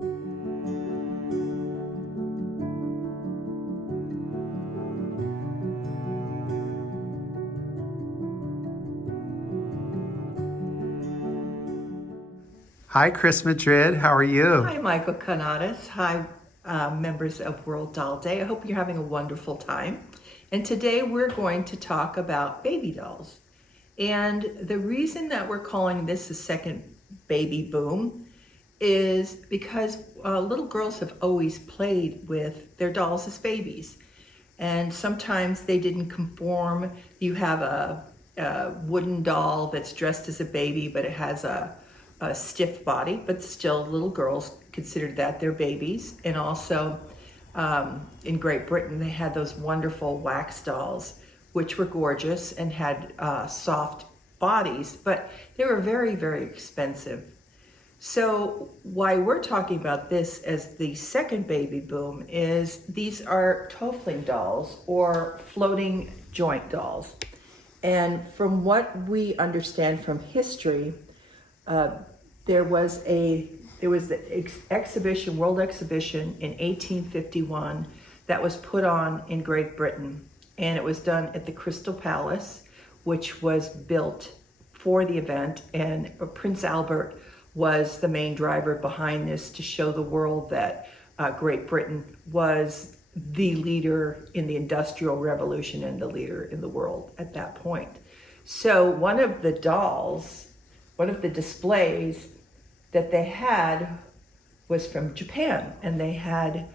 Hi, Chris Madrid. How are you? Hi, Michael Canadas. Hi, members of World Doll Day. I hope you're having a wonderful time. And today we're going to talk about baby dolls. And the reason that we're calling this the second baby boom is because little girls have always played with their dolls as babies. And sometimes they didn't conform. You have a wooden doll that's dressed as a baby, but it has a stiff body, but still little girls considered that their babies. And also in Great Britain, they had those wonderful wax dolls, which were gorgeous and had soft bodies, but they were very, very expensive. So why we're talking about this as the second baby boom is these are Taufling dolls or floating joint dolls. And from what we understand from history, there was the exhibition, world exhibition in 1851 that was put on in Great Britain, and it was done at the Crystal Palace, which was built for the event, and Prince Albert was the main driver behind this to show the world that Great Britain was the leader in the Industrial Revolution and the leader in the world at that point. So one of the displays that they had was from Japan, and they had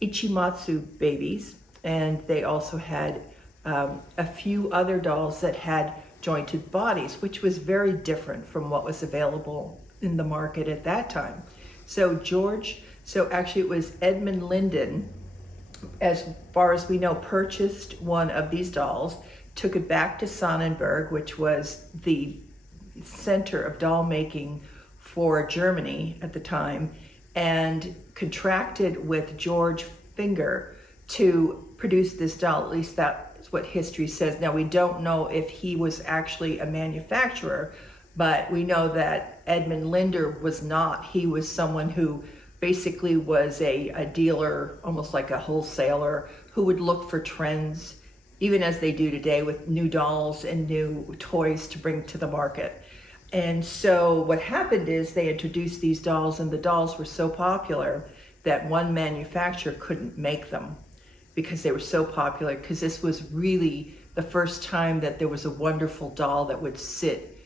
Ichimatsu babies, and they also had a few other dolls that had jointed bodies, which was very different from what was available in the market at that time. So actually it was Edmund Linden, as far as we know, purchased one of these dolls, took it back to Sonnenberg, which was the center of doll making for Germany at the time, and contracted with George Finger to produce this doll. At least that's what history says. Now, we don't know if he was actually a manufacturer, but we know that Edmund Linder was not. He was someone who basically was a dealer, almost like a wholesaler, who would look for trends, even as they do today with new dolls and new toys to bring to the market. And so what happened is they introduced these dolls, and the dolls were so popular that one manufacturer couldn't make them because they were so popular, because this was really the first time that there was a wonderful doll that would sit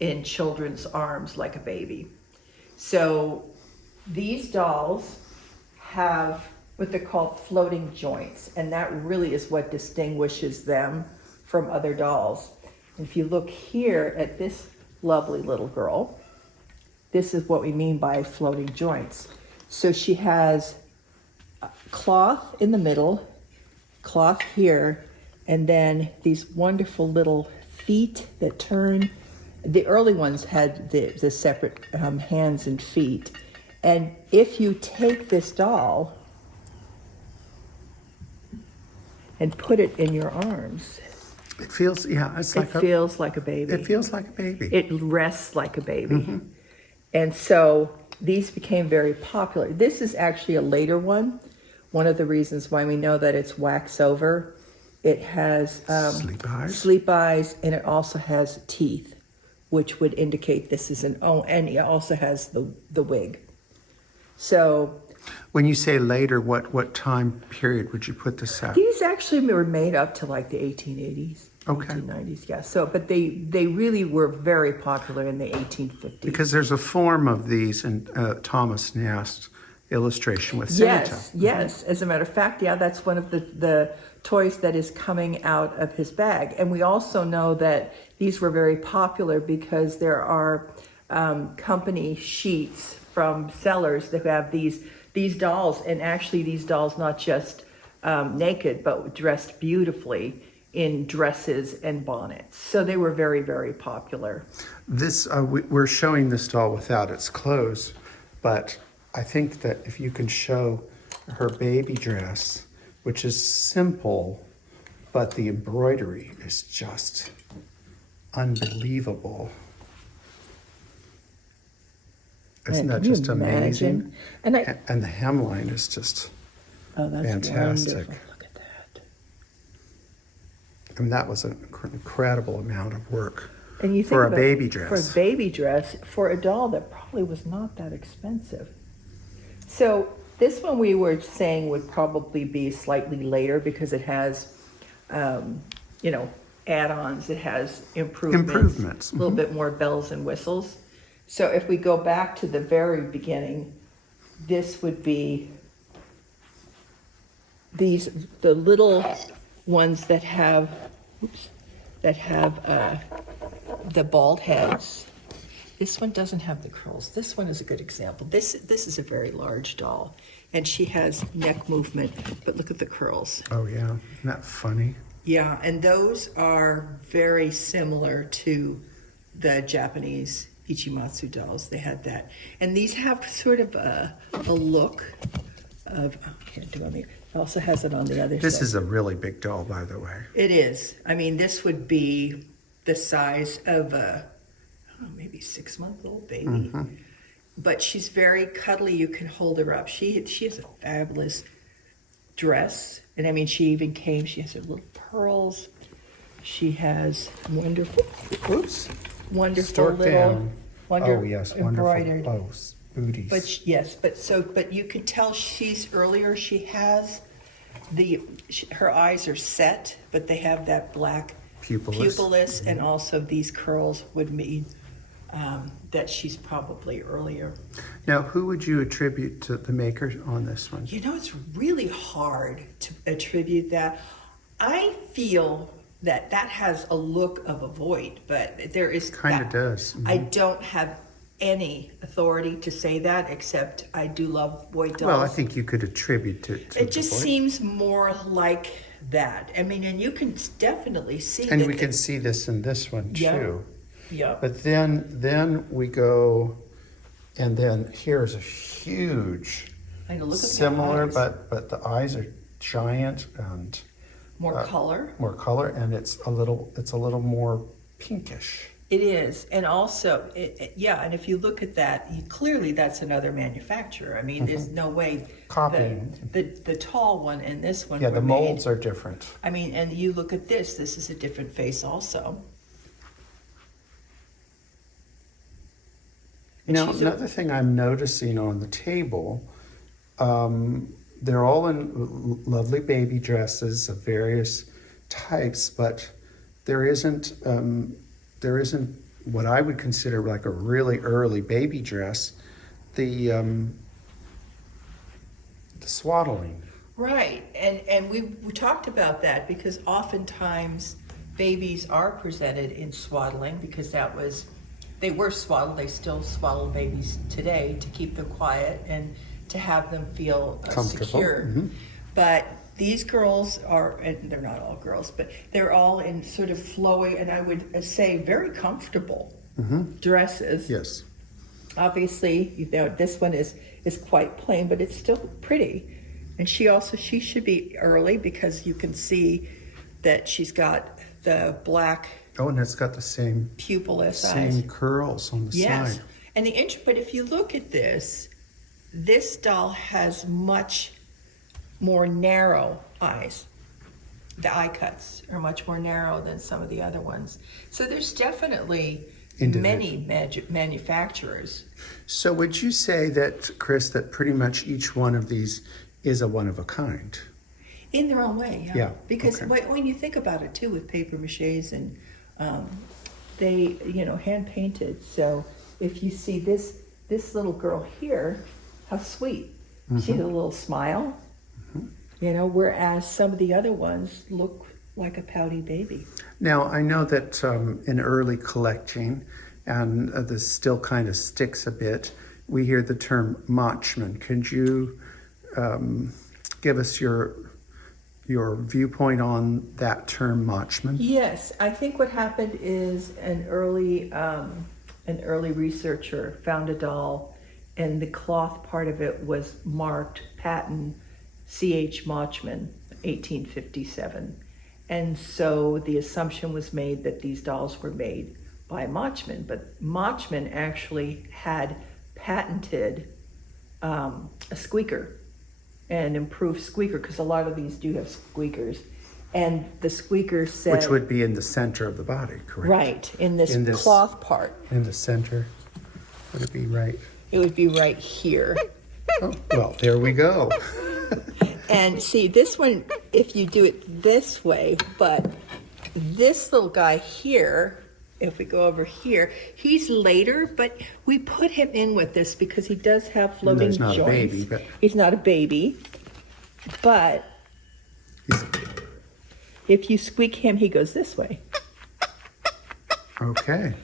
in children's arms like a baby. So these dolls have what they're called floating joints, and that really is what distinguishes them from other dolls. If you look here at this lovely little girl, this is what we mean by floating joints. So she has cloth in the middle, cloth here, and then these wonderful little feet that turn. The early ones had the separate hands and feet. And if you take this doll and put it in your arms, It feels, yeah, it feels like a baby. It feels like a baby. It rests like a baby. And so these became very popular. This is actually a later one. One of the reasons why we know that it's wax over. It has sleep eyes, and it also has teeth, which would indicate this is and it also has the wig. So when you say later, what time period would you put this at? these actually were made up to like the 1880s, Okay. 1890s, yeah. So, but they really were very popular in the 1850s. Because there's a form of these in Thomas Nast's illustration with Santa. Yes. As a matter of fact, yeah, that's one of the toys that is coming out of his bag. And we also know that these were very popular because there are company sheets from sellers that have these dolls, and actually these dolls not just naked, but dressed beautifully in dresses and bonnets. So they were very, very popular. This we're showing this doll without its clothes, but I think that if you can show her baby dress, which is simple, but the embroidery is just unbelievable. Isn't that Can you just amazing? imagine? And the hemline is just Oh, that's fantastic. wonderful. Look at that. I mean, that was an incredible amount of work And you think for a about- baby dress. For a baby dress, for a doll that probably was not that expensive. So this one we were saying would probably be slightly later because it has, you know, add-ons. It has improvements. A little bit more bells and whistles. So if we go back to the very beginning, this would be the little ones that have, the bald heads. This one doesn't have the curls. This one is a good example. This is a very large doll, and she has neck movement, but look at the curls. Oh yeah, isn't that funny? Yeah, and those are very similar to the Japanese Ichimatsu dolls. They had that. And these have sort of a look of, oh, I can't do it on the, it also has it on the other side. This is a really big doll, by the way. It is. I mean, this would be the size of a, maybe 6-month-old baby. But she's very cuddly. You can hold her up. She has a fabulous dress. And I mean, she even came, she has her little pearls. She has wonderful, wonderful Stork little, down. wonderful Oh yes, embroidered. wonderful. Oh, booties. But you can tell she's earlier. She has her eyes are set, but they have that black pupilless, and also these curls would mean that she's probably earlier. Now, who would you attribute to the maker on this one? You know, it's really hard to attribute that. I feel that has a look of a void, but there is Kind of does. I don't have any authority to say that, except I do love void dolls. Well, I think you could attribute it to it just the void. seems more like that. I mean, and you can definitely see And that we can see this in this one too. Yeah. But then we go, and then here's a huge, I know, look at the similar, eyes. but the eyes are giant and More color. more color, and it's a little more pinkish. It is, and also, yeah. And if you look at that, clearly that's another manufacturer. I mean, there's no way Copying. the tall one and this one. Yeah, were the molds made. are different. I mean, and you look at this. This is a different face, also. And Now, she's another thing I'm noticing on the table, they're all in lovely baby dresses of various types, but there isn't what I would consider like a really early baby dress, the swaddling. Right, and we talked about that because oftentimes babies are presented in swaddling because they were swaddled. They still swaddle babies today to keep them quiet and to have them feel Comfortable. secure. Mhm. But these girls are, and they're not all girls, but they're all in sort of flowy, and I would say very comfortable dresses. Yes. Obviously, you know, this one is quite plain, but it's still pretty. And she should be early because you can see that she's got the black Oh, and it's got the same pupilless eyes. curls on the Yes. side. And but if you look at this doll has much more narrow eyes. The eye cuts are much more narrow than some of the other ones. So there's definitely many manufacturers. So would you say that, Chris, that pretty much each one of these is a one of a kind? In their own way, yeah. Yeah, Because okay. when you think about it too, with paper maches and they, you know, hand painted. So if you see this little girl here, how sweet. She had a little smile, you know, whereas some of the other ones look like a pouty baby. Now, I know that in early collecting, and this still kind of sticks a bit, we hear the term Marchman. Could you give us your viewpoint on that term, Marchman? Yes, I think what happened is an early researcher found a doll, and the cloth part of it was marked patent C.H. Marchman, 1857. And so the assumption was made that these dolls were made by Marchman, but Marchman actually had patented a squeaker, an improved squeaker, because a lot of these do have squeakers. And the squeaker said... Which would be in the center of the body, correct? Right, in this cloth part. In the center. Would it be right? It would be right here. Oh, well, there we go. And see, this one, if you do it this way, but this little guy here, if we go over here, he's later, but we put him in with this because he does have floating He's not joints. a baby, but... He's not a baby, but if you squeak him, he goes this way. Okay.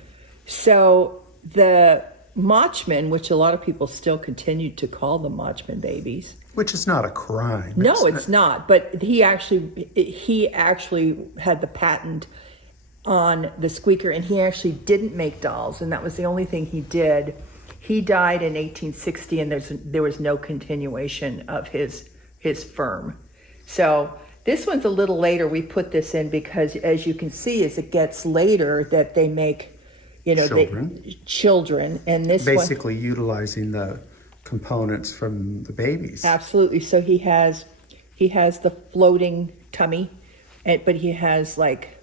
So the Marchman, which a lot of people still continue to call them Marchman babies. Which is not a crime. No, it's not. But he actually had the patent on the squeaker, and he actually didn't make dolls, and that was the only thing he did. He died in 1860, and there was no continuation of his firm. So this one's a little later. We put this in because, as you can see, as it gets later, that they make, children, and this basically utilizing the components from the babies. Absolutely. So he has the floating tummy, but he has like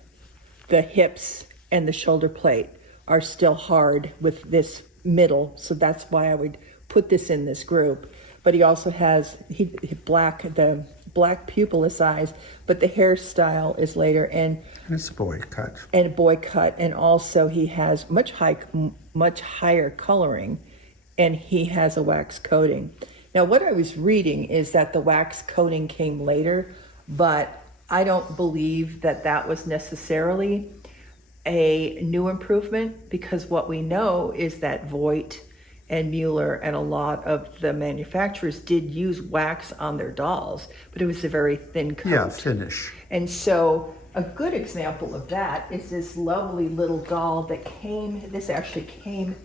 the hips and the shoulder plate are still hard with this middle. So that's why I would put this in this group. But he also has the black pupilless eyes, but the hairstyle is later, and it's a boy cut. And a boy cut, and also he has much higher coloring, and he has a wax coating. Now, what I was reading is that the wax coating came later, but I don't believe that was necessarily a new improvement, because what we know is that Voigt and Mueller and a lot of the manufacturers did use wax on their dolls, but it was a very thin coat. Yeah, finish. And so a good example of that is this lovely little doll that this actually came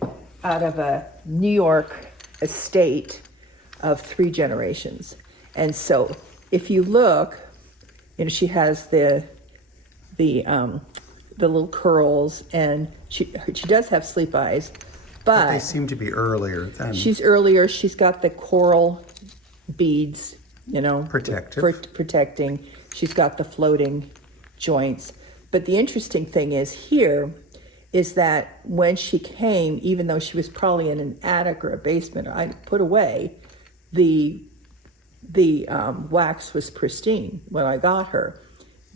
out of a New York estate of 3 generations. And so if you look, she has the little curls, and she does have sleep eyes, but they seem to be earlier than... She's earlier. She's got the coral beads, protecting. She's got the floating joints. But the interesting thing is that when she came, even though she was probably in an attic or a basement, I put away, the wax was pristine when I got her.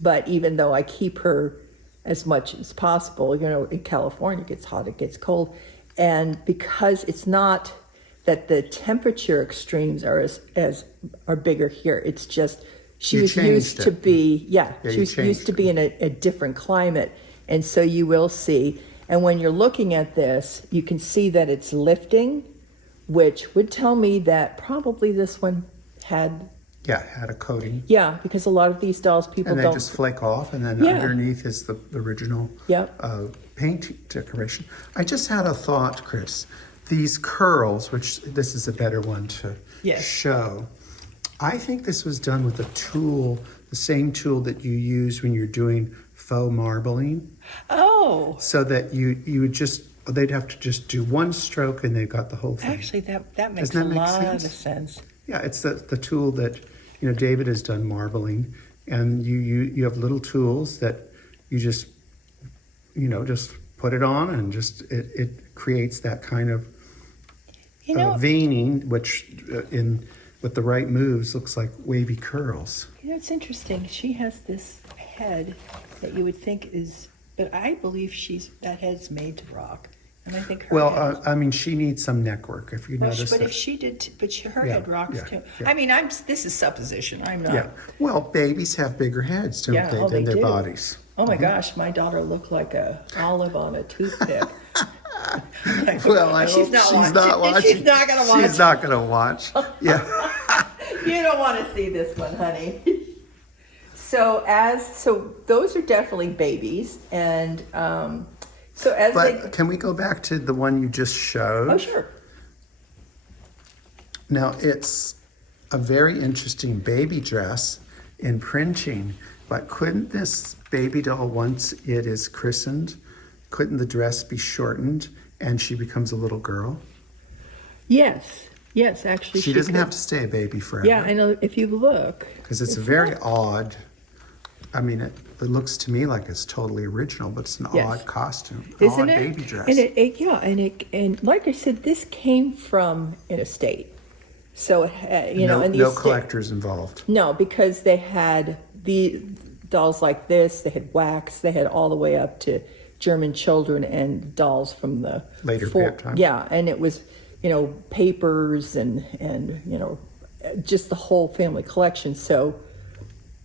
But even though I keep her as much as possible, in California it gets hot, it gets cold, and because it's not that the temperature extremes are are bigger here, it's just she was used to be in a different climate, and so you will see. And when you're looking at this, you can see that it's lifting, which would tell me that probably this one had a coating. Yeah, because a lot of these dolls and they just flake off, and then underneath is the original paint decoration. I just had a thought, Chris. These curls, which this is a better one to show. I think this was done with a tool, the same tool that you use when you're doing faux marbling. Oh. So that you would they'd have to just do one stroke and they've got the whole thing. Actually, that makes a lot of sense. Yeah, it's the tool that, David has done marbling, and you have little tools that you just put it on, and it creates that kind of veining, which with the right moves looks like wavy curls. It's interesting. She has this head that you would think is, but I believe that head's made to rock. And I think her she needs some neck work, if you notice. But if she did, her head rocks too. Yeah. I mean, this is supposition. I'm not. Yeah. Well, babies have bigger heads, don't they, than their bodies. Oh my gosh, my daughter looked like an olive on a toothpick. Well, I hope she's not watching. She's not going to watch. She's not going to watch. Yeah. You don't want to see this one, honey. So those are definitely babies, and can we go back to the one you just showed? Oh, sure. Now, it's a very interesting baby dress in printing, but couldn't this baby doll, once it is christened, couldn't the dress be shortened and she becomes a little girl? Yes, actually. She doesn't could. have to stay a baby forever. Yeah, and if you look. Because it's a very odd, I mean, it looks to me like it's totally original, but it's an Yes. odd costume, Isn't odd it? baby dress. And like I said, this came from an estate. So, and no collectors involved. No, because they had the dolls like this, they had wax, they had all the way up to German children and dolls from the Later time. Yeah, and it was, papers and just the whole family collection. So,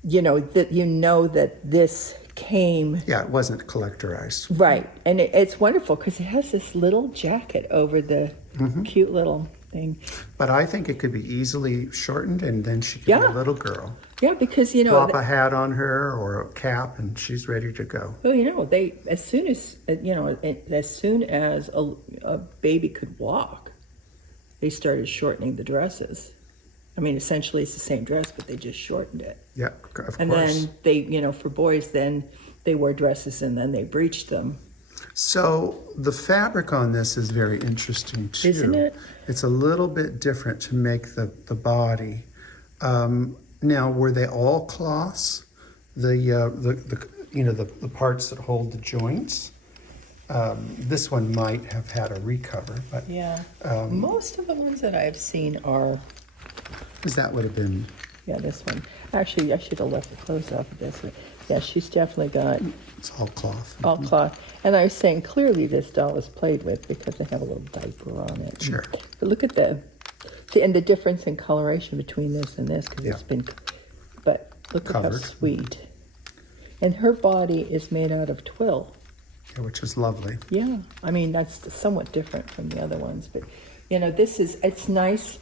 that this came. Yeah, it wasn't collectorized. Right, and it's wonderful because it has this little jacket over the cute little thing. But I think it could be easily shortened, and then she could be a little girl. Yeah, because Plop a hat on her or a cap, and she's ready to go. well, they as soon as a baby could walk, they started shortening the dresses. I mean, essentially it's the same dress, but they just shortened it. Yeah, of And course. then they, for boys, then they wore dresses and then they breeched them. So the fabric on this is very interesting too. Isn't it? It's a little bit different to make the body. Now, were they all cloths? The parts that hold the joints. This one might have had a recover, but Yeah. Most of the ones that I've seen are, because that would have been this one. Actually, I should have left the clothes off of this one. Yeah, she's definitely got it's all cloth. all cloth. And I was saying clearly this doll is played with because they have a little diaper on it. Sure. But look at the difference in coloration between this and this because it's been, but look at how Covered. sweet. And her body is made out of twill. Yeah, which is lovely. Yeah, I mean, that's somewhat different from the other ones, but it's nice.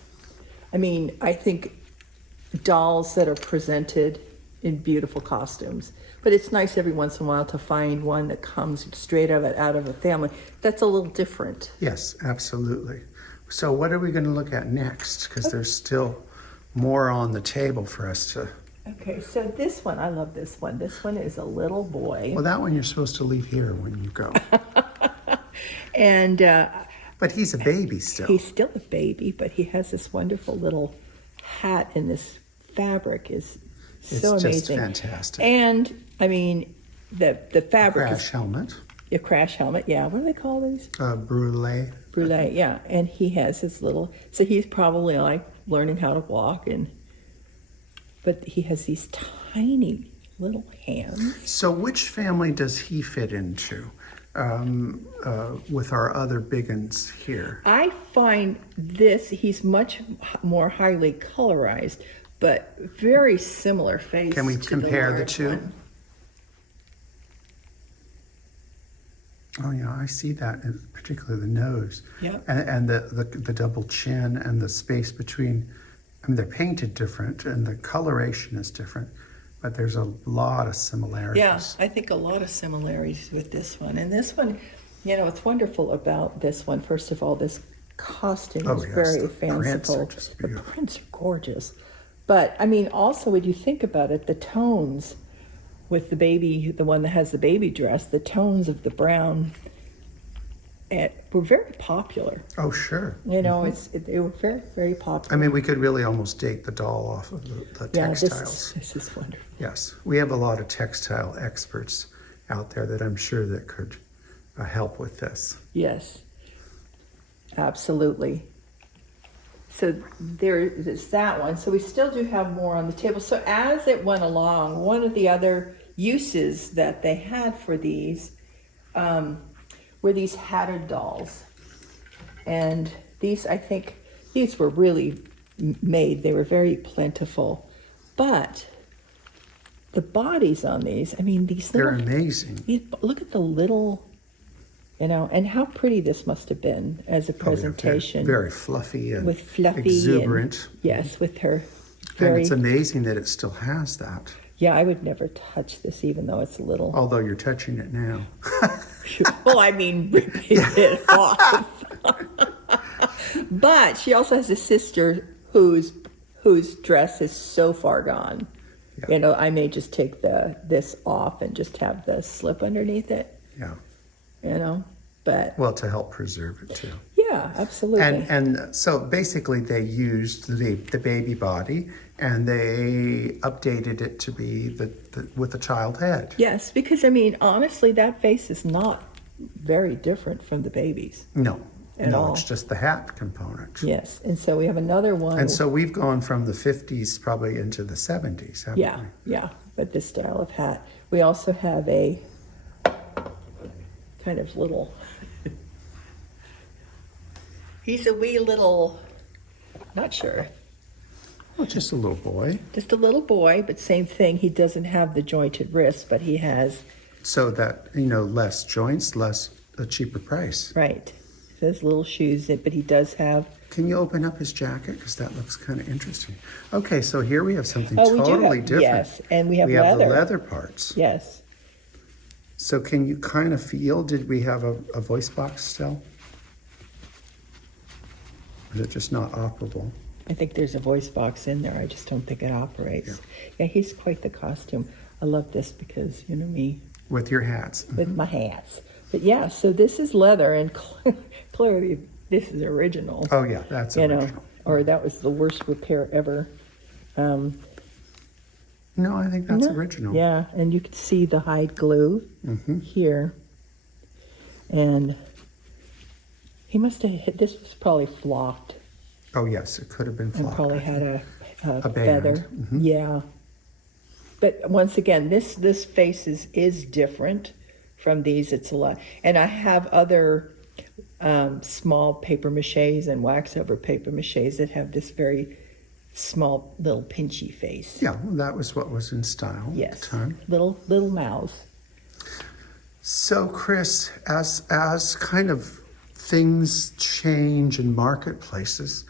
I mean, I think dolls that are presented in beautiful costumes, but it's nice every once in a while to find one that comes straight out of a family that's a little different. Yes, absolutely. So what are we going to look at next? Because there's still more on the table for us to... Okay, so this one, I love this one. This one is a little boy. Well, that one you're supposed to leave here when you go. And But he's a baby still. he's still a baby, but he has this wonderful little hat, and this fabric is so It's amazing. just fantastic. And I mean, the fabric Crash helmet. a crash helmet. Yeah, what do they call these? Brulee. Brulee. Yeah, and he has his little. So he's probably like learning how to walk, but he has these tiny little hands. So which family does he fit into with our other big uns here? I find he's much more highly colorized, but very similar face. Can we to compare the large two? one. Oh yeah, I see that, and particularly the nose. Yep. And the double chin and the space between. I mean, they're painted different, and the coloration is different, but there's a lot of similarities. Yeah, I think a lot of similarities with this one. And this one, what's wonderful about this one, first of all, this costume Oh, is yes, very the prints are fanciful. just The beautiful. prints are gorgeous. But, I mean, also when you think about it, the tones with the baby, the one that has the baby dress, the tones of the brown were very popular. Oh, sure. They were very, very popular. I mean, we could really almost date the doll off of the textiles. This is wonderful. Yes, we have a lot of textile experts out there that I'm sure that could help with this. Yes, absolutely. So there's that one. So we still do have more on the table. So as it went along, one of the other uses that they had for these were these hatted dolls. And these, I think, these were really made. They were very plentiful. But the bodies on these, I mean, They're amazing. look at the little, and how pretty this must have been as a presentation. Very fluffy and with fluffy exuberant. And, yes, with her And very. it's amazing that it still has that. Yeah, I would never touch this, even though it's a little. Although you're touching it now. Well, I mean, ripping it off. But she also has a sister whose dress is so far gone. Yeah. I may just take this off and just have the slip underneath it. Yeah. But Well, to help preserve it too. yeah, Yeah, absolutely. And so basically they used the baby body and they updated it to be with the child head. Yes, because I mean, honestly, that face is not very different from the baby's. No, At no, all. it's just the hat component. Yes, and so we have another one. And so we've gone from the 50s probably into the 70s, haven't Yeah, we? yeah, but this style of hat. We also have a kind of little, he's a wee little, not sure, Well, just a little boy. just a little boy, but same thing. He doesn't have the jointed wrist, but he has, So that, less joints, a cheaper price. right, he has little shoes, but he does have, Can you open up his jacket? Because that looks kind of interesting. Okay, so here we have something oh, we do totally have, different. yes, and we have We have leather. the leather parts. Yes. So can you kind of feel, did we have a voice box still? Or is it just not operable? I think there's a voice box in there. I just don't think it operates. Yeah, he's quite the costume. I love this because, you know me, With your hats. with my hats. But yeah, so this is leather, and clearly this is original. Oh, yeah, that's you original. know, or that was the worst repair ever. No, I think that's No. original. Yeah, and you can see the hide glue here. And he must have hit, this was probably flocked Oh, yes, it could have been and flocked. probably had a band. feather. Yeah. But once again, this face is different from these. It's a lot. And I have other small paper maches and wax over paper maches that have this very small little pinchy face. Yeah, well, that was what was in style at Yes. the time. Little mouths. So, Chris, as kind of things change in marketplaces,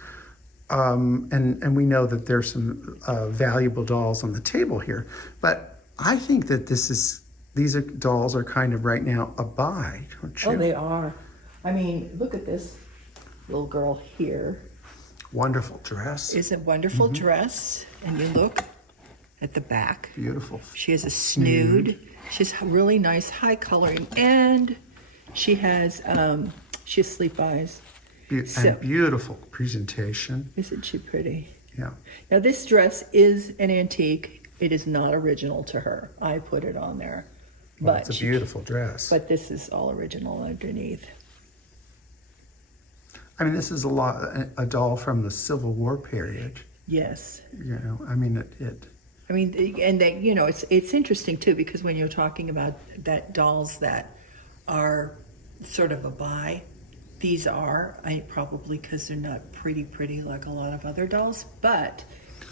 and we know that there's some valuable dolls on the table here, but I think that dolls are kind of right now a buy, don't you? Oh, they are. I mean, look at this little girl here. Wonderful dress, It's a wonderful dress, and you look at the back. beautiful. She has a snood. She has really nice high coloring, and she has sleep eyes. So- And beautiful presentation. Isn't she pretty? Yeah. Now this dress is an antique. It is not original to her. I put it on there, Well, but it's a she- beautiful dress. But this is all original underneath. I mean, this is a doll from the Civil War period. Yes. I mean, it I mean, and they, it's interesting too, because when you're talking about that dolls that are sort of a buy, these are probably because they're not pretty like a lot of other dolls, but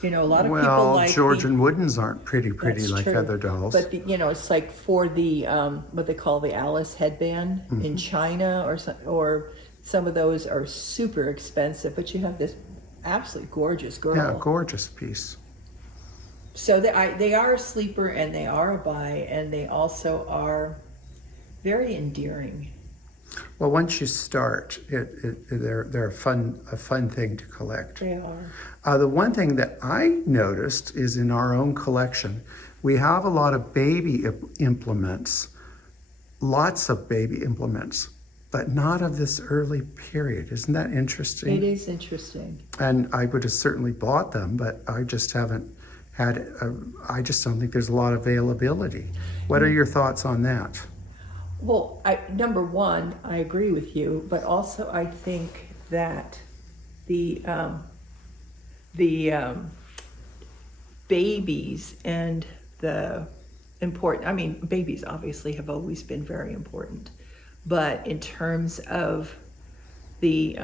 a lot of people like Georgian Woodens aren't pretty That's like true. other dolls. But it's like for the what they call the Alice headband in China, or some of those are super expensive, but you have this absolutely gorgeous girl. Yeah, gorgeous piece. So they are a sleeper, and they are a buy, and they also are very endearing. Well, once you start, they're a fun thing to collect. They are. The one thing that I noticed is in our own collection, we have a lot of baby implements, lots of baby implements, but not of this early period. Isn't that interesting? It is interesting. And I would have certainly bought them, but I just haven't had, I just don't think there's a lot of availability. What are your thoughts on that? Well, number one, I agree with you, but also I think that the babies and the important, I mean, babies obviously have always been very important, but in terms of the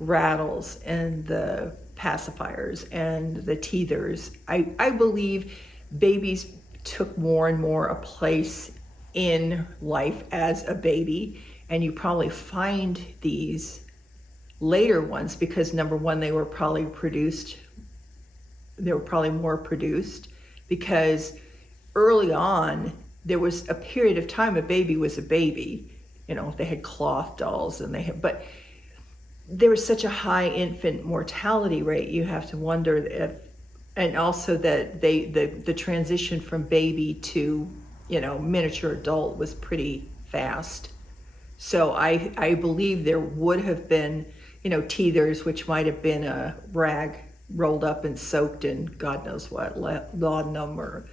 rattles and the pacifiers and the teethers, I believe babies took more and more a place in life as a baby, and you probably find these later ones because number one, they were probably more produced because early on there was a period of time a baby was a baby. They had cloth dolls but there was such a high infant mortality rate. You have to wonder if, and also that the transition from baby to miniature adult was pretty fast. So I believe there would have been, teethers, which might have been a rag rolled up and soaked in God knows what, laudanum,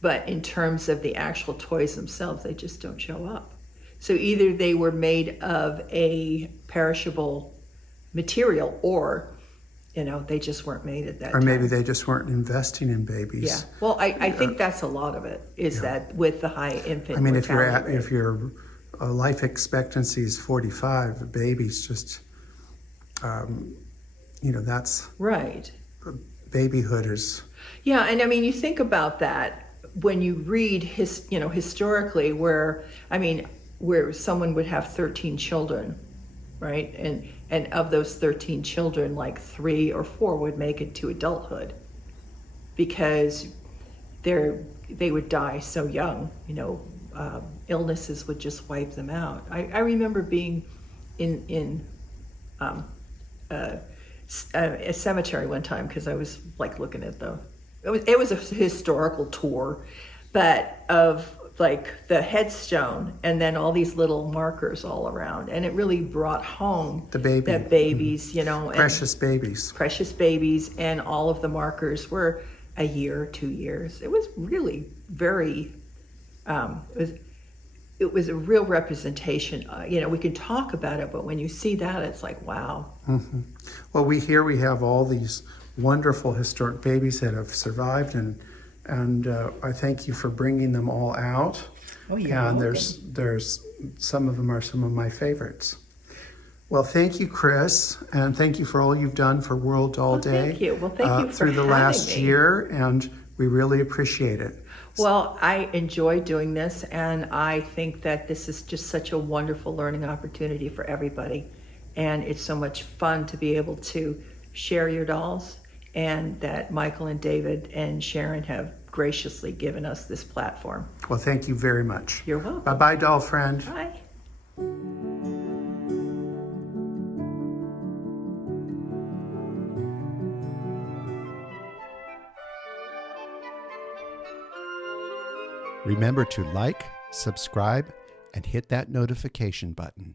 but in terms of the actual toys themselves, they just don't show up. So either they were made of a perishable material, or they just weren't made at that Or time. maybe they just weren't investing in babies. Yeah. Well, I think that's a lot of it, is that with the high infant I mean, mortality rate. if your life expectancy is 45, a baby's just, that's Right. babyhood is. Yeah, and I mean, you think about that when you read historically, where someone would have 13 children, right? And of those 13 children, like 3 or 4 would make it to adulthood, because they would die so young. Illnesses would just wipe them out. I remember being in a cemetery one time, because I was like looking at it was a historical tour, but of like the headstone and then all these little markers all around, and it really brought home The baby. that babies, and Precious babies. And all of the markers were a year, 2 years. It was really very it was a real representation. We can talk about it, but when you see that, it's like, wow. Mm-hmm. Well, we have all these wonderful historic babies that have survived, and I thank you for bringing them all out. Oh, you're and welcome. there's some of them are some of my favorites. Well, thank you, Chris, and thank you for all you've done for World Doll Day. Thank you. Well, thank you for through the having last me. year, and we really appreciate it. Well, I enjoy doing this, and I think that this is just such a wonderful learning opportunity for everybody. And it's so much fun to be able to share your dolls, and that Michael and David and Sharon have graciously given us this platform. Well, thank you very much. You're welcome. Bye-bye, doll friend. Bye. Remember to like, subscribe, and hit that notification button.